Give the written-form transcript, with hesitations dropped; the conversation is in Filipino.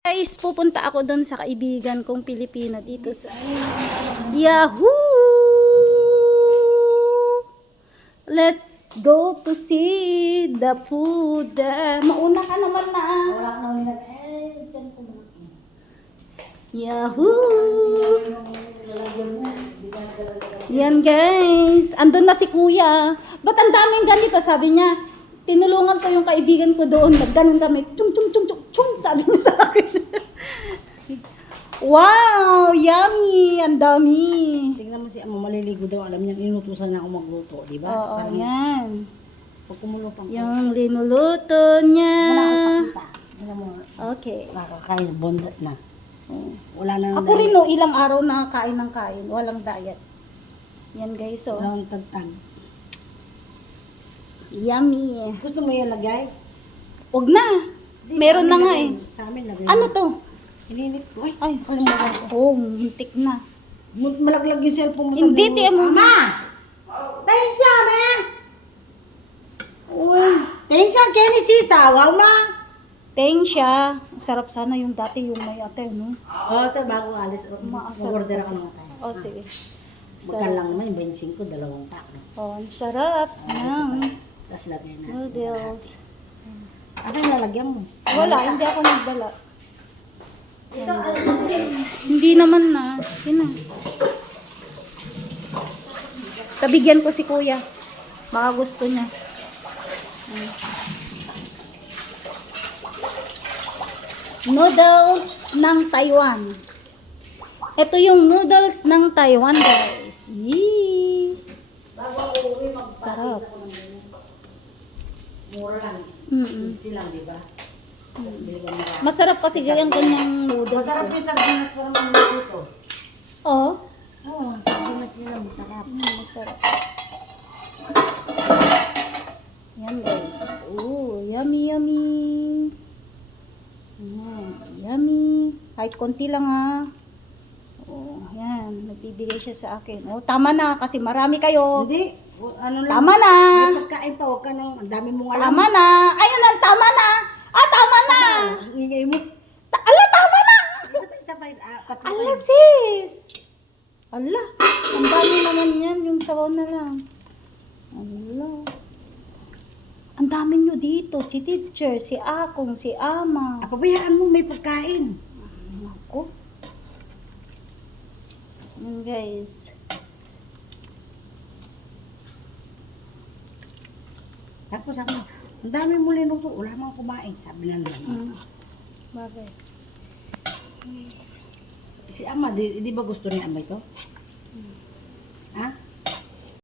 Guys, pupunta ako doon sa kaibigan kong Pilipino dito sa Yahoo! Let's go to see the food. Mauna ka naman na. Wala ka naman Yahoo! Yan guys, andun na si kuya. Ba't ang daming ganito? Sabi niya, tinulungan ko yung kaibigan ko doon. Nagganon kami. Chung, chung, chung, chung, chung, sabi niya sa akin. Wow, yummy. Ang dami. Tingnan mo si Amo, maliligo daw. Alam niya, inutusan na ako magluto, di ba? Oo, Parang yan. pag kumulupang ko. Yung linuluto niya. Wala akong pakita. Tingnan mo, Okay. nakakain, bondat na. Wala na. Ako rin no, ilang araw na kain ng kain. Walang diet. Yan guys, so. Wala akong tagtag. Yummy. Gusto mo ilagay? Huwag na. Di, Meron sa na amin nga lagay. eh. Sa amin lagay. Ano to? Hininit ko. Ay, Ay, oh, muntik na. malaglag yung cellphone mo. Hindi, sa tiyan mo. Ama! Tensya na! Uy, tensya, Kenny Sisa. Wow ma! Teng siya. Sarap sana yung dati yung may ate, no? Oo, sa bago alis. Mag-order ako kasi. mga tayo. Oh, sige. Magkano lang naman, 25 ko, 2 pack. Oh, ang sarap. Yan. Tapos lagay na. Noodles. Asan lalagyan mo? Wala, hindi ako nagdala. Hindi naman na. Yun na. Tabigyan ko si kuya. Baka gusto niya. Noodles ng Taiwan. Ito yung noodles ng Taiwan, guys. Yee! Sarap. Mura lang. Mm-mm. Silang, di ba? Tapos bili ka mga. Masarap kasi yung kanyang noodles. Masarap eh. yung sardinas para mga dito. Oh, Oo, sardinas nila masarap. masarap. Yan guys. Oh, yummy, yummy. Yummy. Kahit konti lang ha. Oh, yan. Nagbibigay siya sa akin. Oh, tama na kasi marami kayo. Hindi. Ano lang. Tama na. May pagkain pa, huwag ka nang, ang dami mong alam. Tama na. Ayun na, tama na. Ah, tama na. Ang ingay mo. Ala, tama na. Isa pa, tatlo Ala, pa. sis. Ala, ang dami naman yan. Yung sabaw na lang. Ala. Ang dami nyo dito. Si teacher, si akong, si ama. Pabayaan mo, may pagkain. Ako. Yan guys. Tapos ako, ang dami mo linuto, wala mang kumain. Sabi na naman. Bagay. Si Ama, di ba gusto ni Ama ito?